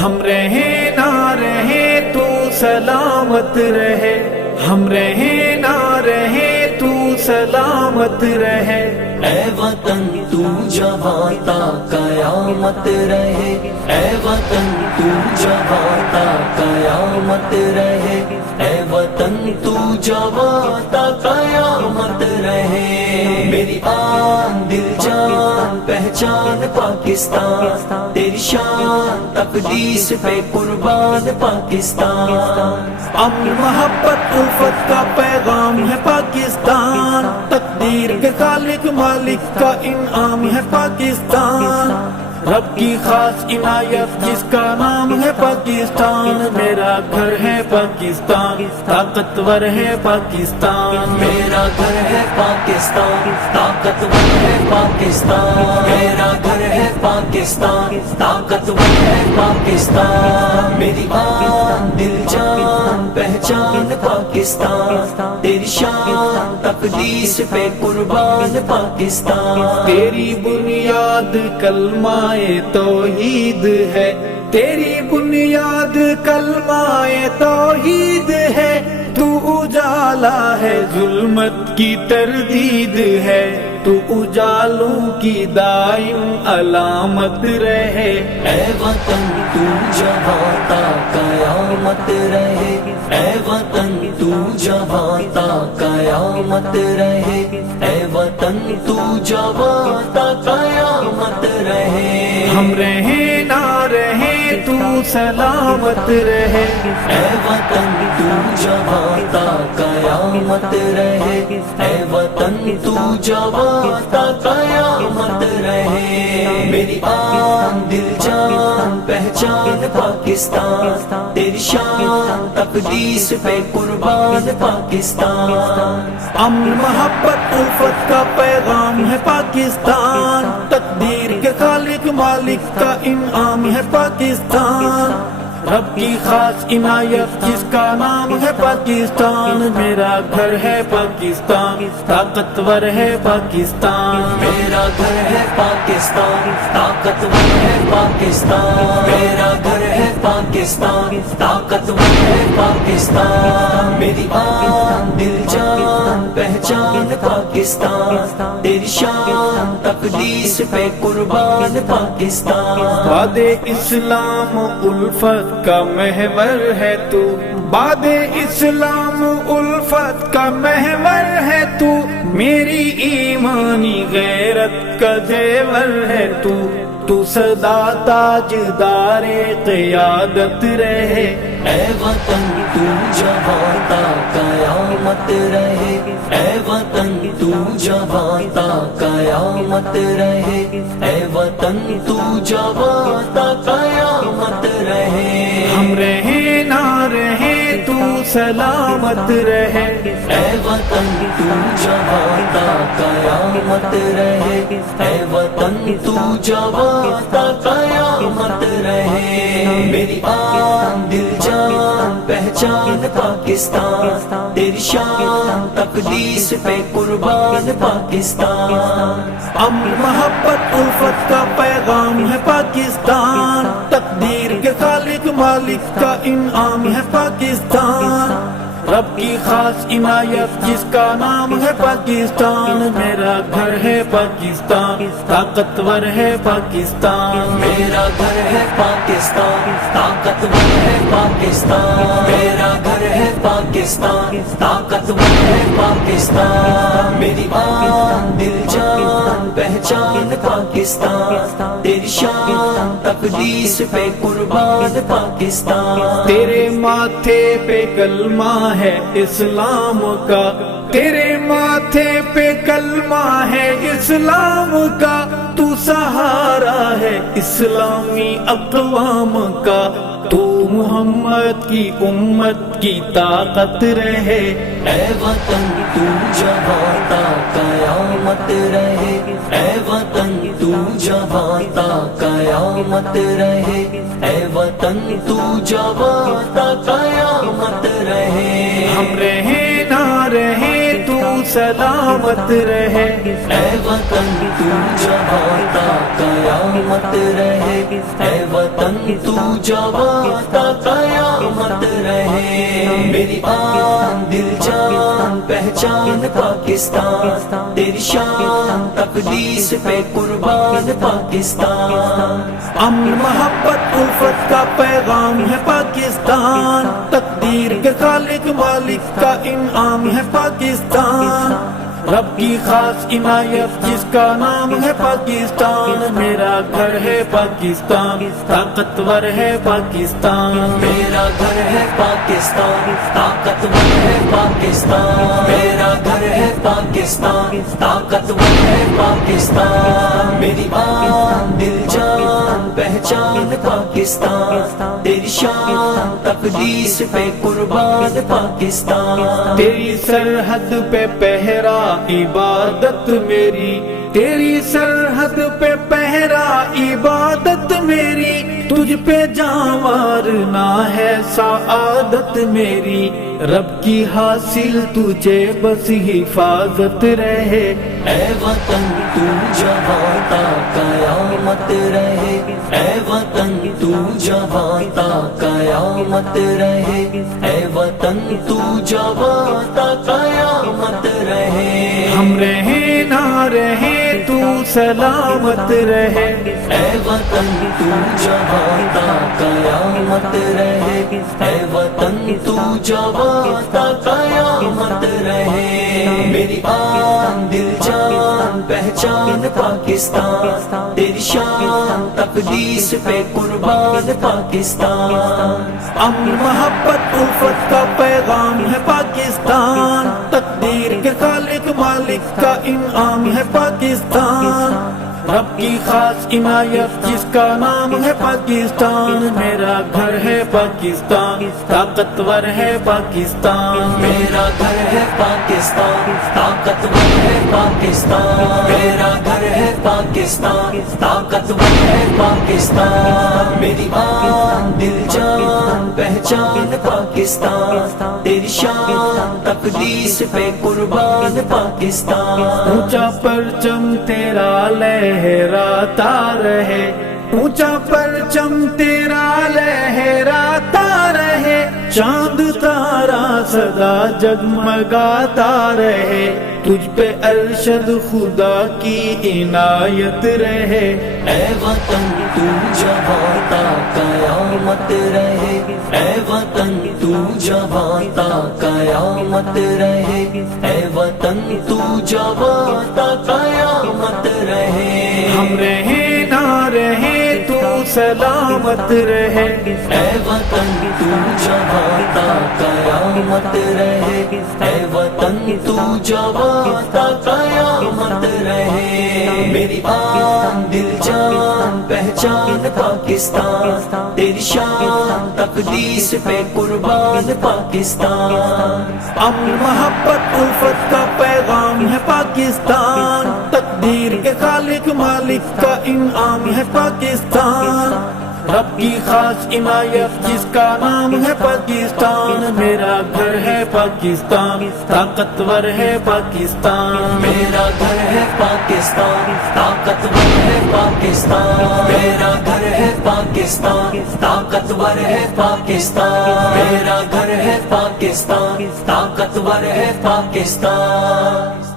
ہم رہے نہ رہے تو سلامت رہے، ہم رہے نہ رہے تو سلامت رہے، اے وطن تو جوان تا قیامت رہے، اے وطن تو جوان تا قیامت رہے، اے وطن تو جوان تا قیامت رہے۔ میری آن دل جان پہچان پاکستان، تیری شان تقدیس پہ قربان پاکستان۔ امن محبت الفت کا پیغام ہے پاکستان، تقدیر کے خالق مالک کا انعام ہے پاکستان، رب کی خاص عنایت جس کا نام ہے پاکستان، میرا گھر ہے پاکستان، طاقتور ہے پاکستان، میرا گھر ہے پاکستان، طاقتور ہے پاکستان، میرا گھر ہے پاکستان، طاقتور ہے پاکستان۔ میری آن دل جان پہچان پاکستان، تیری شان تقدیس پہ قربان پاکستان۔ تیری بنیاد کلمہ توحید ہے، تیری بنیاد کلمہ توحید ہے، تو اجالا ہے ظلمت کی تردید ہے، تو اجالوں کی دائم علامت رہے، اے وطن تو جوان تا قیامت رہے، اے وطن تو جوان تا قیامت رہے، اے وطن تو جوان تا قیامت رہے۔ ہم رہے نہ رہے تو سلامت رہے، اے وطن تو جوان تا قیامت رہے، اے وطن تو جوان تا قیامت رہے۔ میری آن دل جان پہچان پاکستان، تیری شان تقدیس پہ قربان پاکستان۔ امن محبت الفت کا پیغام ہے پاکستان، تقدیر کے خالق مالک کا انعام ہے پاکستان، رب کی خاص عنایت جس کا نام ہے پاکستان، میرا گھر ہے پاکستان، طاقتور ہے پاکستان، میرا گھر ہے پاکستان، طاقتور ہے پاکستان، میرا گھر ہے پاکستان، طاقتور ہے پاکستان۔ میری آن دل جان پہچان پاکستان، تیری شان تقدیس پہ قربان پاکستان۔ باد اسلام الفت کا محور ہے تو، باد اسلام الفت کا محور ہے تو، میری ایمانی غیرت کا زیور ہے تو سدا تاجدار قیادت رہے، اے وطن تو جوان تا قیامت رہے، اے وطن تو جوان تا قیامت رہے، اے وطن تو جوان تا قیامت رہے۔ ہم رہے نہ رہے تو سلامت رہے، اے وطن تو جوان تا قیامت رہے، اے وطن تو جوان تا قیامت رہے۔ میری آن دل جان پہچان پاکستان، تیری شان تقدیس پہ قربان پاکستان۔ امن محبت الفت کا پیغام ہے پاکستان، تقدیر کے خالق مالک کا انعام ہے پاکستان، رب کی خاص عنایت جس کا نام ہے پاکستان، میرا گھر ہے پاکستان، طاقتور ہے پاکستان، میرا گھر ہے پاکستان، طاقتور ہے پاکستان، میرا گھر ہے پاکستان، طاقتور ہے پاکستان۔ میری آن دل جان پہچان پاکستان، تیری شان تقدیس پہ قربان پاکستان۔ تیرے ماتھے پہ کلمہ ہے اسلام کا، تیرے ماتھے پہ کلمہ ہے اسلام کا، تو سہارا ہے اسلامی اقوام کا، تو محمد کی امت کی طاقت رہے، اے وطن تو جوان تا قیامت رہے، اے وطن تو جوان تا قیامت رہے، اے وطن تو جوان تا قیامت رہے۔ ہم رہے نہ رہے تو سلامت رہے، اے وطن تو جوان تا قیامت رہے، اے وطن تو جواں تا قیامت رہے، میری آن دل جان پہچان پاکستان، تیری شان تقدیس پہ قربان پاکستان۔ امن محبت الفت کا پیغام ہے پاکستان، تقدیر کے خالق مالک کا انعام ہے پاکستان، رب کی خاص عنایت جس کا نام ہے پاکستان، میرا گھر ہے پاکستان، طاقتور ہے پاکستان، میرا گھر ہے پاکستان، طاقتور ہے پاکستان، میرا گھر ہے پاکستان، طاقتور ہے پاکستان، میری آن دل جان پہچان پاکستان، تیری شان تقدیس پہ قربان پاکستان، تیری سرحد پہ پہرا عبادت میری، تیری سرحد پہ پہرا عبادت میری، تجھ پہ جاں مارنا ہے سعادت میری، رب کی حاصل تجھے بس حفاظت رہے، اے وطن تو جہاں تا قیامت رہے، اے وطن تو جہاں تا قیامت رہے، اے وطن تو جہاں تا قیامت رہے، ہم رہیں نہ رہیں تو سلامت رہے، اے وطن تو جہاں تا قیامت رہے، اے وطن تو جہاں تا قیامت رہے، میری آن دل جان پہچان پاکستان، تیری شان تقدیس پہ قربان پاکستان، امن محبت الفت کا پیغام ہے پاکستان، تقدیر کے خالق مالک کا انعام ہے پاکستان، رب کی خاص عنایت جس کا نام ہے پاکستان، میرا گھر ہے پاکستان، طاقتور ہے پاکستان، میرا گھر ہے پاکستان، طاقتور ہے پاکستان، میرا گھر ہے پاکستان، طاقتور ہے پاکستان، میری آن دل جان پہچان پاکستان، تیری شان تقدیس پہ قربان پاکستان، اونچا پرچم تیرا لہراتا رہے، اونچا پرچم تیرا لہراتا رہے، چاند تارا سدا جگمگاتا رہے، تجھ پہ ارشد خدا کی عنایت رہے، اے وطن تو جہاں تا قیامت رہے، اے وطن تو جہاں تا قیامت رہے، اے وطن تو جہاں تا قیامت رہے، ہم رہیں نہ رہیں تو سلامت رہے، اے وطن تو جہاں تا قیامت رہے، اے وطن تو جہاں تا قیامت رہے، میری آن دل جان پہچان پاکستان، تیری شان تقدیس پہ قربان پاکستان، امن محبت الفت کا پیغام ہے پاکستان، تقدیر کے خالق مالک کا انعام ہے پاکستان، رب کی خاص عنایت جس کا نام ہے پاکستان، میرا گھر ہے پاکستان، طاقتور ہے پاکستان، میرا گھر ہے پاکستان، طاقتور ہے پاکستان، میرا گھر ہے پاکستان، طاقتور ہے پاکستان، میرا گھر ہے پاکستان، طاقتور ہے پاکستان۔